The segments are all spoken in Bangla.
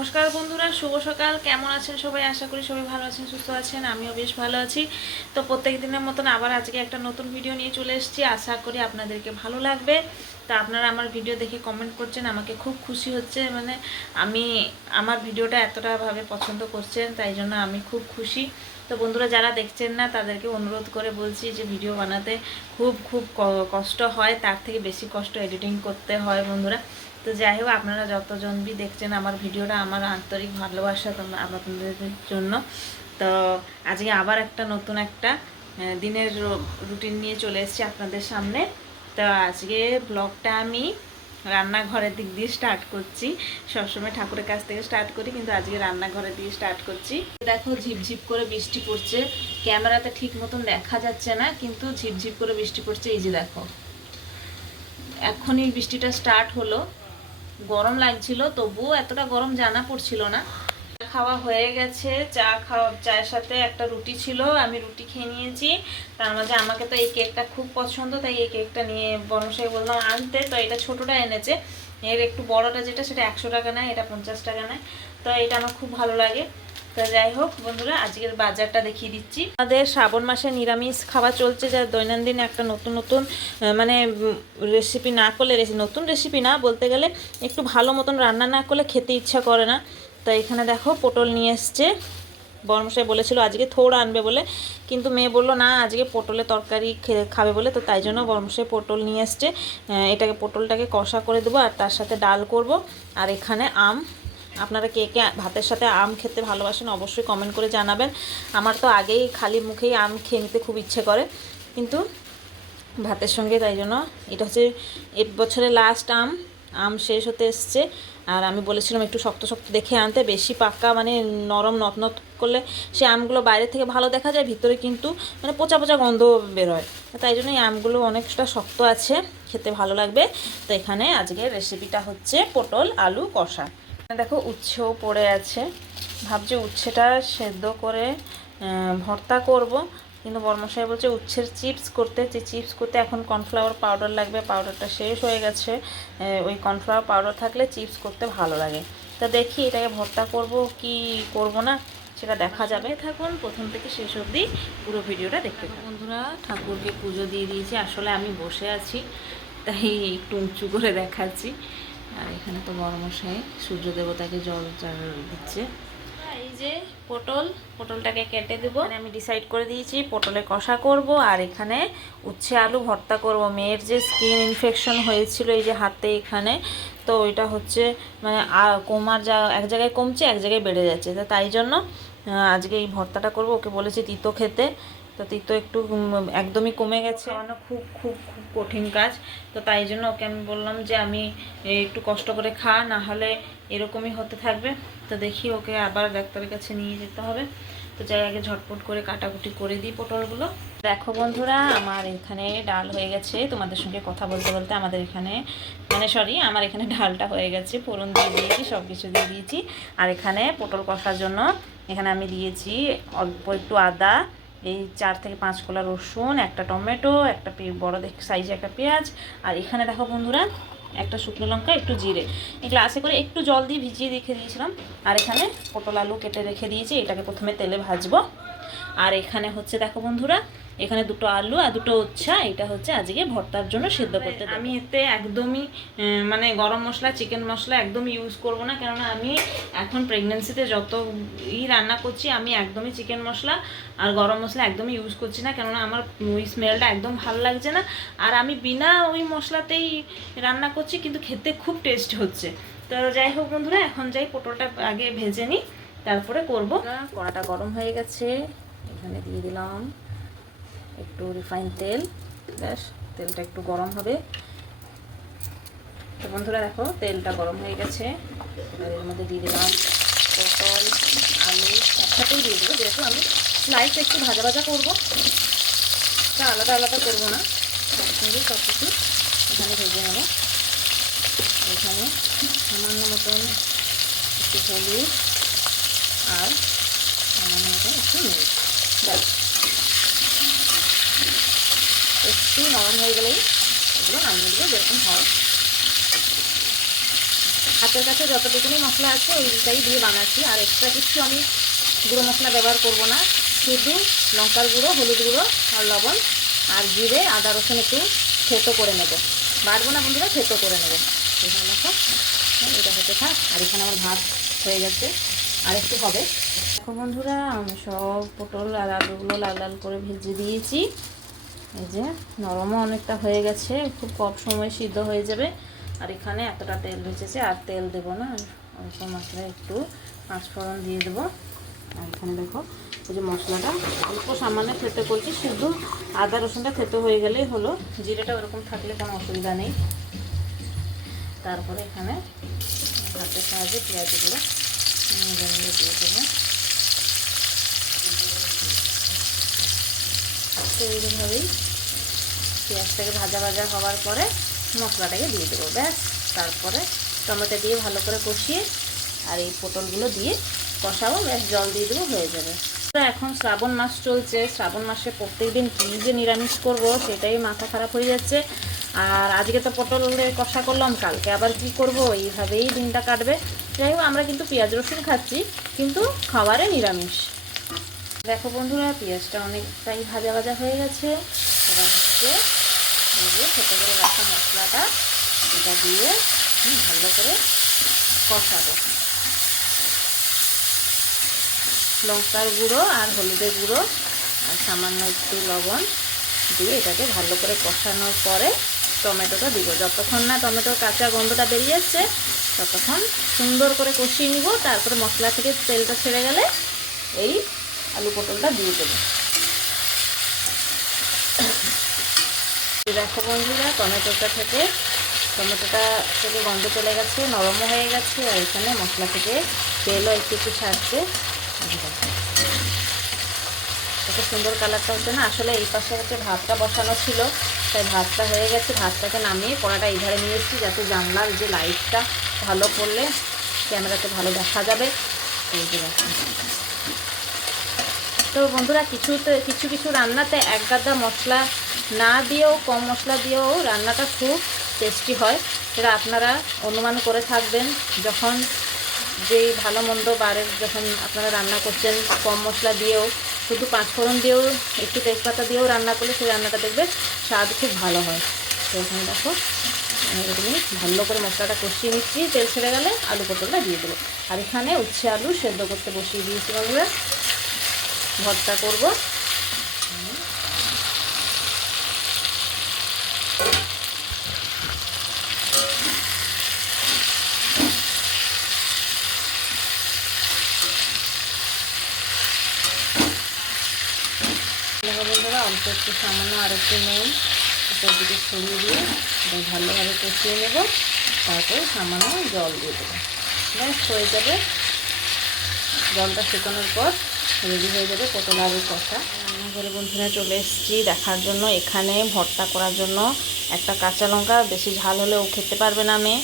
নমস্কার বন্ধুরা, শুভ সকাল। কেমন আছেন সবাই? আশা করি সবাই ভালো আছেন, সুস্থ আছেন। আমিও বেশ ভালো আছি। তো প্রত্যেক দিনের মতন আবার আজকে একটা নতুন ভিডিও নিয়ে চলে এসেছি। আশা করি আপনাদেরকে ভালো লাগবে। তো আপনারা আমার ভিডিও দেখে কমেন্ট করছেন, আমাকে খুব খুশি হচ্ছে। মানে আমার ভিডিওটা এতটাভাবে পছন্দ করছেন, তাই জন্য আমি খুব খুশি। তো বন্ধুরা, যারা দেখছেন না তাদেরকে অনুরোধ করে বলছি যে ভিডিও বানাতে খুব খুব কষ্ট হয়, তার থেকে বেশি কষ্ট এডিটিং করতে হয় বন্ধুরা। তো যাই হোক, আপনারা যতজন দেখছেন আমার ভিডিওটা, আমার আন্তরিক ভালোবাসা আপনাদের জন্য। তো আজকে আবার নতুন একটা দিনের রুটিন নিয়ে চলে এসেছি আপনাদের সামনে। তো আজকে ব্লগটা আমি রান্নাঘরের দিক দিয়ে স্টার্ট করছি। সবসময় ঠাকুরের কাছ থেকে স্টার্ট করি, কিন্তু আজকে রান্নাঘরের দিয়ে স্টার্ট করছি। দেখো, ঝিপঝিপ করে বৃষ্টি পড়ছে। ক্যামেরাতে ঠিক মতন দেখা যাচ্ছে না, কিন্তু ঝিপঝিপ করে বৃষ্টি পড়ছে। এই যে দেখো, এখনই বৃষ্টিটা স্টার্ট হলো। গরম লাগছিল, তবুও এতটা গরম জানা পড়ছিল না। খাওয়া হয়ে গেছে। চায়ের সাথে একটা রুটি ছিল, আমি রুটি খেয়ে নিয়েছি। তার মাঝে আমাকে তো এই কেকটা খুব পছন্দ, তাই এই কেকটা নিয়ে বর্মশাই বললাম আনতে। তো এটা ছোটটা এনেছে, এর একটু বড়টা যেটা সেটা 100 টাকা নেয়, এটা 50 টাকা নেয়। তো এটা আমার খুব ভালো লাগে। তো যাই হোক বন্ধুরা, আজকের বাজারটা দেখিয়ে দিচ্ছি। আমাদের শ্রাবণ মাসে নিরামিষ খাওয়া চলছে, যা দৈনন্দিন একটা নতুন নতুন মানে রেসিপি না করলে, নতুন রেসিপি না বলতে গেলে, একটু ভালো মতন রান্না না করলে খেতে ইচ্ছা করে না। তো এখানে দেখো, পটল নিয়ে এসছে। বর্মশাই বলেছিল আজকে থোড় আনবে বলে, কিন্তু মেয়ে বললো না, আজকে পটলের তরকারি খাবে বলে। তো তাই জন্য বর্মশাই পটল নিয়ে এসছে। পটলটাকে কষা করে দেবো, আর তার সাথে ডাল করব। আর এখানে আম। আপনারা কে কে ভাতের সাথে আম খেতে ভালোবাসেন অবশ্যই কমেন্ট করে জানাবেন। আমার তো আগেই খালি মুখেই আম খেয়ে নিতে খুব ইচ্ছে করে, কিন্তু ভাতের সঙ্গে, তাই জন্য এটা হচ্ছে এ বছরের লাস্ট আম শেষ হতে এসছে। আর আমি বলেছিলাম একটু শক্ত শক্ত দেখে আনতে, বেশি পাকা মানে নরম নতনত করলে সে আমগুলো বাইরে থেকে ভালো দেখা যায়, ভিতরে কিন্তু মানে পচা পচা গন্ধ বেরোয়। তাই জন্য এই আমগুলো অনেকটা শক্ত আছে, খেতে ভালো লাগবে। তো এখানে আজকের রেসিপিটা হচ্ছে পটল আলু কষা। দেখো, উচ্ছেও পড়ে আছে। ভাবছি উচ্ছেটা সেদ্ধ করে ভর্তা করব, কিন্তু বর্মশাই বলছে উচ্ছের চিপস করতে। যে চিপস করতে এখন কর্নফ্লাওয়ার পাউডার লাগবে, পাউডারটা শেষ হয়ে গেছে। ওই কর্নফ্লাওয়ার পাউডার থাকলে চিপস করতে ভালো লাগে। তা দেখি এটাকে ভর্তা করব কি করব না, সেটা দেখা যাবে। থাকুন প্রথম থেকে শেষ অবধি পুরো ভিডিওটা দেখতে থাকুন। বন্ধুরা, ঠাকুরকে পুজো দিয়ে দিয়েছি। আসলে আমি বসে আছি, তাই একটু উঁচু করে দেখাচ্ছি। আর এখানে তো বড়মশাই সূর্য দেবতাকে জল দিচ্ছে। এই যে পটলটাকে কেটে দেবো। আমি ডিসাইড করে দিয়েছি পটলের কষা করব, আর এখানে উচ্ছে আলু ভর্তা করব। মেয়ের যে স্কিন ইনফেকশন হয়েছিল এই যে হাতে এখানে, তো ওইটা হচ্ছে মানে কমার এক জায়গায় কমছে, এক জায়গায় বেড়ে যাচ্ছে। তো তাই জন্য আজকে এই ভর্তাটা করব। ওকে বলেছি তিতো খেতে, তো তিতো একটু একদমই কমে গেছে। আমার খুব খুব খুব কঠিন কাজ। তো তাই জন্য ওকে আমি বললাম যে আমি একটু কষ্ট করে খা, না হলে এরকমই হতে থাকবে। তো দেখি, ওকে আবার ডাক্তারের কাছে নিয়ে যেতে হবে। তো যাই, আগে ঝটপট করে কাটাকুটি করে দিই পটলগুলো। দেখো বন্ধুরা, আমার এখানে ডাল হয়ে গেছে। তোমাদের সঙ্গে কথা বলতে বলতে আমাদের এখানে আমার এখানে ডালটা হয়ে গেছে। ফোড়ন দিয়ে দিয়েছি, সব কিছু দিয়ে দিয়েছি। আর এখানে পটল কষার জন্য এখানে আমি দিয়েছি অল্প একটু আদা, এই 4 থেকে 5 কোলা রসুন, একটা টমেটো, একটা বড় সাইজে একটা পেঁয়াজ। আর এখানে দেখো বন্ধুরা, একটা শুকনো লঙ্কা, একটু জিরে। এই গ্লাসে করে একটু জল দিয়ে ভিজিয়ে রেখে দিয়েছিলাম। আর এখানে পটল আলু কেটে রেখে দিয়েছি, এটাকে প্রথমে তেলে ভাজবো। আর এখানে হচ্ছে দেখো বন্ধুরা, এখানে 2টো আলু আর 2টো উচ্ছা, এটা হচ্ছে আজকে ভর্তার জন্য সিদ্ধ করতে দেব। আমি এতে একদমই মানে গরম মশলা, চিকেন মশলা একদম ইউজ করব না, কেননা আমি এখন প্রেগনেন্সিতে যতই রান্না করছি আমি একদমই চিকেন মশলা আর গরম মশলা একদমই ইউজ করছি না, কেননা আমার ওই স্মেলটা একদম ভালো লাগছে না। আর আমি বিনা ওই মশলাতেই রান্না করছি, কিন্তু খেতে খুব টেস্ট হচ্ছে। তো যাই হোক বন্ধুরা, এখন যাই পটলটা আগে ভেজে নিই, তারপরে করব। কড়াটা গরম হয়ে গেছে, এখানে দিয়ে দিলাম একটু রিফাইন তেল। ব্যাস, তেলটা একটু গরম হবে। তো বন্ধুরা দেখো, তেলটা গরম হয়ে গেছে। এবার এর মধ্যে দিয়ে দিলাম পটল আলু একসাথেই দিয়ে দেবো, যেহেতু আমি স্লাইস একটু ভাজা ভাজা করবো, তা আলাদা আলাদা করবো না, একসঙ্গে সব কিছু এখানে ভেজে নেবো। এখানে সামান্য মতন একটু হলুদ আর সামান্য মতন একটু নুন। ব্যাস, একটু নরম হয়ে গেলেই এগুলো নামিয়ে দেবো, যেরকম হয়। হাতের কাছে যতটুকুনি মশলা আছে ওইটাই দিয়ে বানাচ্ছি, আর এক্সট্রা কিছু আমি গুঁড়ো মশলা ব্যবহার করব না। শুধু লঙ্কার গুঁড়ো, হলুদ গুঁড়ো আর লবণ আর জিরে, আদা রসুন একটু থেতো করে নেব। বাড়বো না বন্ধুরা, থেতো করে নেব। এটা হতে থাক। আর এখানে আমার ভাত হয়ে গেছে, আর একটু হবে। দেখো বন্ধুরা, আমি সব পটল আর আলুগুলো লাল লাল করে ভেজে দিয়েছি। এই যে নরমও অনেকটা হয়ে গেছে, খুব কম সময় সিদ্ধ হয়ে যাবে। আর এখানে এতটা তেল বেঁচেছে, আর তেল দেবো না, অল্প মশলা একটু পাঁচফোড়ন দিয়ে দেবো। আর এখানে দেখো এই যে মশলাটা অল্প সামান্য থেতো করছি, শুধু আদা রসুনটা থেতো হয়ে গেলেই হলো, জিরেটা ওরকম থাকলে কোনো অসুবিধা নেই। তারপরে এখানে হাতের সাহায্যে পেঁয়াজগুলো দিয়ে দেবো। তো এইভাবেই পেঁয়াজটাকে ভাজা ভাজা হওয়ার পরে মশলাটাকে দিয়ে দেবো, ব্যাস। তারপরে টমেটো দিয়ে ভালো করে কষিয়ে আর এই পটলগুলো দিয়ে কষাবো, ব্যাস, জল দিয়ে দেবো, হয়ে যাবে। এখন শ্রাবণ মাস চলছে, শ্রাবণ মাসে প্রত্যেকদিন কী যে নিরামিষ করব সেটাই মাথা খারাপ হয়ে যাচ্ছে। আর আজকে তো পটলের কষা করলাম, কালকে আবার কি করব, এইভাবেই দিনটা কাটবে। যাই হোক, আমরা কিন্তু পেঁয়াজ রসুন খাচ্ছি, কিন্তু খাবারে নিরামিষ। দেখো বন্ধুরা, পেঁয়াজটা অনেকটাই ভাজা ভাজা হয়ে গেছে। এবার হচ্ছে এই যে ছোটো করে রাখা মশলাটা, এটা দিয়ে ভালো করে কষাবো। লঙ্কার গুঁড়ো আর হলুদের গুঁড়ো আর সামান্য একটু লবণ দিয়ে এটাকে ভালো করে কষানোর পরে টমেটোটা দিব। যতক্ষণ না টমেটোর কাঁচা গন্ধটা বেরিয়ে যাচ্ছে ততক্ষণ সুন্দর করে কষিয়ে নিব। তারপরে মশলা থেকে তেলটা ছেড়ে গেলে এই আলু পটলটা দিয়ে দেবো। দেখো বন্ধুরা, টমেটোটা থেকে গন্ধ চলে গেছে, নরমও হয়ে গেছে, আর এখানে মশলা থেকে তেলও একটু একটু ছাড়ছে। কত সুন্দর কালারটা হচ্ছে না। আসলে এই পাশে হচ্ছে ভাতটা বসানো ছিল, তাই ভাতটা হয়ে গেছে। ভাতটাকে নামিয়ে কড়াটা এই ধারে নিয়ে এসেছি, যাতে জানলার যে লাইটটা ভালো পড়লে ক্যামেরাতে ভালো দেখা যাবে। এই যে দেখুন। তো বন্ধুরা, কিছু রান্নাতে এক গাদা মশলা না দিয়েও, কম মশলা দিয়েও রান্নাটা খুব টেস্টি হয়। সেটা আপনারা অনুমান করে থাকবেন, যখন যেই ভালো মন্দ বারের যখন আপনারা রান্না করছেন, কম মশলা দিয়েও, শুধু পাঁচফোড়ন দিয়েও, একটু তেজপাতা দিয়েও রান্না করলে সেই রান্নাটা দেখবে স্বাদ খুব ভালো হয়। তো এখানে দেখো এরকমই ভালো করে মশলাটা কষিয়ে নিচ্ছি। তেল ছেড়ে গেলে আলু পটলটা দিয়ে দেবো। আর এখানে উচ্ছে আলু সেদ্ধ করতে বসিয়ে দিয়েছি বন্ধুরা, ভর্তা করব। বন্ধুরা, অল্প একটু সামান্য আর একটু নুন উপর দিকে ছড়িয়ে দিয়ে ভালোভাবে কষিয়ে নেব। তারপরে সামান্য জল দিয়ে দেবো, ব্যাস হয়ে যাবে। জলটা শুকানোর পর রেডি হয়ে যাবে পটল আলুর কষা। রান্নাঘরে বন্ধুরা চলে এসেছি দেখার জন্য। এখানে ভর্তা করার জন্য একটা কাঁচা লঙ্কা, বেশি ঝাল হলেও খেতে পারবে না মেয়ে,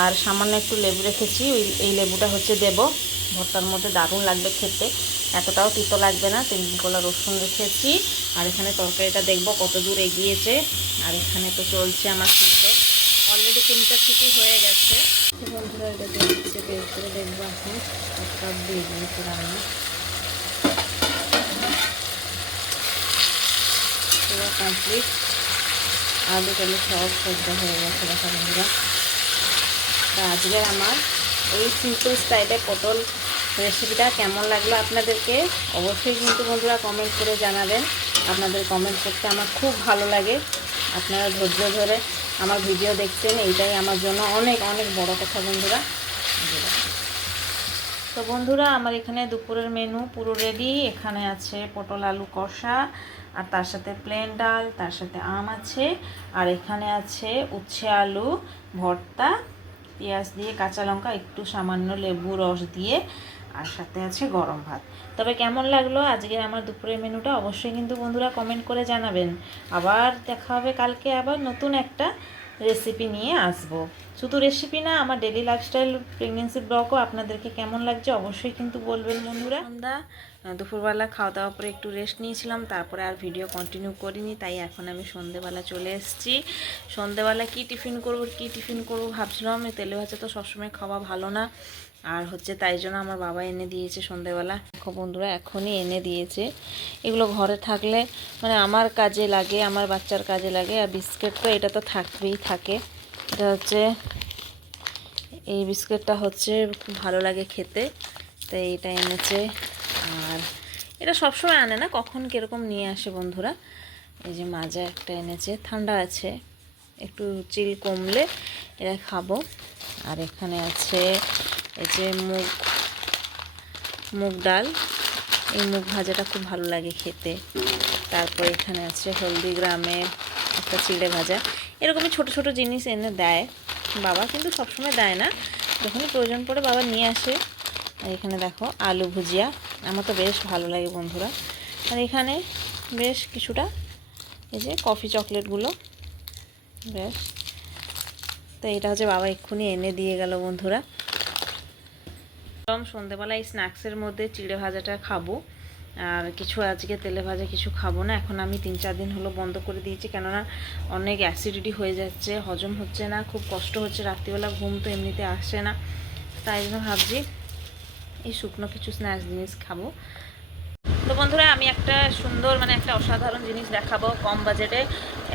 আর সামান্য একটু লেবু রেখেছি। এই লেবুটা হচ্ছে দেব ভর্তার মধ্যে, দারুণ লাগবে খেতে, এতটাও তিতো লাগবে না। 3 কোলা রসুন রেখেছি। আর এখানে তরকারিটা দেখবো কত দূর এগিয়েছে। আর এখানে তো চলছে আমার সিদ্ধ, অলরেডি 3টা সিটি হয়ে গেছে। বন্ধুরা, এটা দেখতে বের করে দেখবো এখন একটা দিয়ে দিয়েছে রান্না পুরো কমপ্লিট। আলু টালু সব সেদ্ধ হয়ে গেছে দেখা বন্ধুরা। তা আজকে আমার এই সিম্পল স্টাইলে পটল রেসিপিটা কেমন লাগলো আপনাদেরকে অবশ্যই কিন্তু বন্ধুরা কমেন্ট করে জানাবেন। আপনাদের কমেন্ট করতে আমার খুব ভালো লাগে। আপনারা ধৈর্য ধরে আমার ভিডিও দেখছেন, এইটাই আমার জন্য অনেক অনেক বড় কথা বন্ধুরা। তো বন্ধুরা, আমার এখানে দুপুরের মেনু পুরো রেডি। এখানে আছে পটল আলু কষা, আর তার সাথে প্লেন ডাল, তার সাথে আম আছে, আর এখানে আছে উচ্ছে আলু ভর্তা, পেঁয়াজ দিয়ে, কাঁচা লঙ্কা, একটু সামান্য লেবু রস দিয়ে, আর সাথে আছে গরম ভাত। তবে কেমন লাগলো আজকে আমার দুপুরের মেনুটা অবশ্যই কিন্তু বন্ধুরা কমেন্ট করে জানাবেন। আবার দেখা হবে কালকে আবার নতুন একটা রেসিপি নিয়ে আসবো। শুধু রেসিপি না, আমার ডেলি লাইফস্টাইল প্রেগনেন্সি ব্লগও আপনাদেরকে কেমন লাগছে অবশ্যই কিন্তু বলবেন বন্ধুরা। সন্ধ্যা, দুপুরবেলা খাওয়া দাওয়ার পরে একটু রেস্ট নিয়েছিলাম, তারপরে আর ভিডিও কন্টিনিউ করিনি। তাই এখন আমি সন্ধেবেলা চলে এসেছি। সন্ধেবেলা কি টিফিন করব ভাবছিলাম। তেলে ভাজা তো সবসময় খাওয়া ভালো না, আর হচ্ছে তাই জন্য আমার বাবা এনে দিয়েছে সন্ধেবেলা। দেখো বন্ধুরা, এখনই এনে দিয়েছে। এগুলো ঘরে থাকলে মানে আমার কাজে লাগে, আমার বাচ্চার কাজে লাগে। আর বিস্কিট তো এটা তো থাকবেই থাকে। এটা হচ্ছে, এই বিস্কিটটা হচ্ছে খুব ভালো লাগে খেতে, তাই এটা এনেছে। আর এটা সবসময় আনে না, কখন কীরকম নিয়ে আসে বন্ধুরা। এই যে মাজা একটা এনেছে, ঠান্ডা আছে, একটু চিল কমলে এটা খাবো। আর এখানে আছে এই যে মুগ ডাল, এই মুগ ভাজাটা খুব ভালো লাগে খেতে। তারপর এখানে আছে হলদিগ্রামের একটা চিড়ে ভাজা। এরকমই ছোট ছোট জিনিস এনে দেয় বাবা, কিন্তু সবসময় দেয় না, যখনই প্রয়োজন পড়ে বাবা নিয়ে আসে। আর এখানে দেখো আলু ভুজিয়া, আমার তো বেশ ভালো লাগে বন্ধুরা। আর এখানে বেশ কিছুটা এই যে কফি চকলেটগুলো বেশ। তো এটা হচ্ছে বাবা এক্ষুনি এনে দিয়ে গেল বন্ধুরা। সন্ধ্যেবেলা এই স্ন্যাক্সের মধ্যে চিড়ে ভাজাটা খাবো, আর কিছু আজকে তেলে ভাজা কিছু খাবো না। এখন আমি 3-4 দিন হলো বন্ধ করে দিয়েছি, কেননা অনেক অ্যাসিডিটি হয়ে যাচ্ছে, হজম হচ্ছে না, খুব কষ্ট হচ্ছে, রাত্রিবেলা ঘুম তো এমনিতে আসছে না। তাই জন্য ভাবছি এই শুকনো কিছু স্ন্যাক্স জিনিস খাবো। তো বন্ধুরা, আমি একটা সুন্দর মানে একটা অসাধারণ জিনিস দেখাবো কম বাজেটে।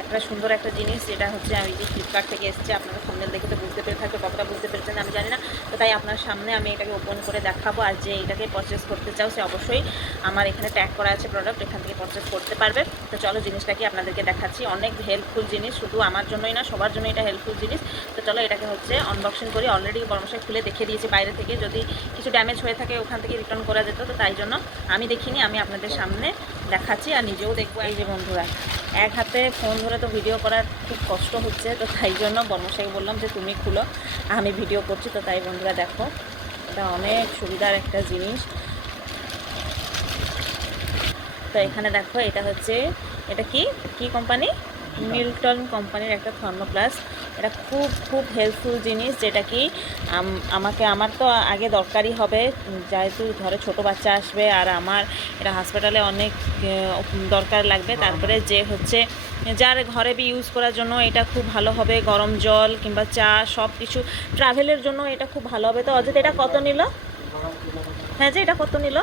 একটা সুন্দর একটা জিনিস, যেটা হচ্ছে আমি যে ফ্লিপকার্ট থেকে এসেছে, আপনারা থাম্বনেল দেখে তো বুঝতে পেরে থাকবে, কতটা বুঝতে পেরেছেন আমি জানি না। তো তাই আপনার সামনে আমি এটাকে ওপেন করে দেখাবো। আর যে এটাকে পারচেস করতে চাও সে অবশ্যই আমার এখানে ট্যাগ করা আছে প্রোডাক্ট, এখান থেকে পারচেস করতে পারবে। তো চলো জিনিসটা কি আপনাদেরকে দেখাচ্ছি। অনেক হেল্পফুল জিনিস, শুধু আমার জন্যই না সবার জন্য এটা হেল্পফুল জিনিস। তো চলো এটাকে হচ্ছে আনবক্সিং করি। অলরেডি বর্মশাই খুলে দেখিয়ে দিয়েছি বাইরে থেকে, যদি কিছু ড্যামেজ হয়ে থাকে ওখান থেকে রিটার্ন করা যেত। তো তাই জন্য আমি দেখিনি, আমি আপনাদের সামনে দেখাচ্ছি আর নিজেও দেখবো। এই যে বন্ধুরা, এক হাতে ফোন ধরে তো ভিডিও করার খুব কষ্ট হচ্ছে, তো তাই জন্য বর্মশাইকে বললাম যে তুমি খুলো, আমি ভিডিও করছি। তো তাই বন্ধুরা দেখো, এটা অনেক সুবিধার একটা জিনিস। তো এখানে দেখো, এটা হচ্ছে, এটা কি কোম্পানি, মিল্টন কোম্পানির একটা থার্মোপ্লাস। এটা খুব খুব হেল্পফুল জিনিস, যেটা কি আমার তো আগে দরকারই হবে, যেহেতু ঘরে ছোট বাচ্চা আসবে, আর আমার এটা হসপিটালে অনেক দরকার লাগবে। তারপরে যে হচ্ছে যার ঘরে ইউজ করার জন্য এটা খুব ভালো হবে, গরম জল কিংবা চা সব কিছু, ট্রাভেলের জন্য এটা খুব ভালো হবে। তো অজিত এটা কত নিল? হ্যাঁ, যে এটা কত নিল?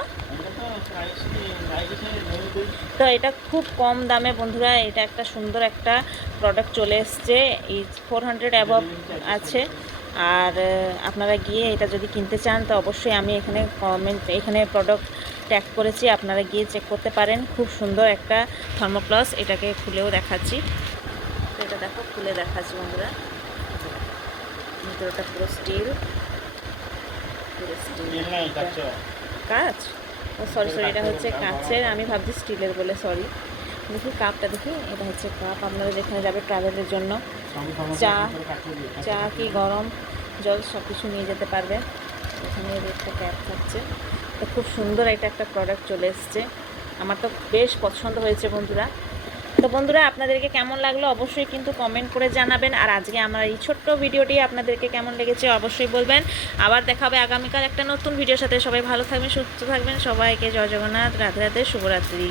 তো এটা খুব কম দামে বন্ধুরা, এটা একটা সুন্দর একটা প্রোডাক্ট চলে এসছে। এই 400 অ্যাবভ আছে। আর আপনারা গিয়ে এটা যদি কিনতে চান তো অবশ্যই আমি এখানে প্রোডাক্ট ট্যাগ করেছি, আপনারা গিয়ে চেক করতে পারেন। খুব সুন্দর একটা থার্মোপ্লাস, এটাকে খুলেও দেখাচ্ছি। তো এটা দেখো, খুলে দেখাচ্ছি বন্ধুরা, ভিতরটা পুরো স্টিল, কাঁচ। ও সরি, এটা হচ্ছে কাঁচের, আমি ভাবছি স্টিলের বলে, সরি। দেখি কাপটা, দেখি এটা হচ্ছে কাপ। আপনারা যেখানে যাবে ট্রাভেলের জন্য, চা কি গরম জল সব কিছু নিয়ে যেতে পারবে। এখানে একটা ক্যাপ থাকছে। তো খুব সুন্দর একটা প্রোডাক্ট চলে এসছে, আমার তো বেশ পছন্দ হয়েছে বন্ধুরা। তো বন্ধুরা, আপনাদেরকে কেমন লাগলো অবশ্যই কিন্তু কমেন্ট করে জানাবেন। আর আজকে আমার এই ছোট্ট ভিডিওটি আপনাদেরকে কেমন লেগেছে অবশ্যই বলবেন। আবার দেখা হবে আগামীকাল একটা নতুন ভিডিওর সাথে। সবাই ভালো থাকবেন, সুস্থ থাকবেন। সবাইকে জয় জগন্নাথ, রাধে রাধে, শুভরাত্রি।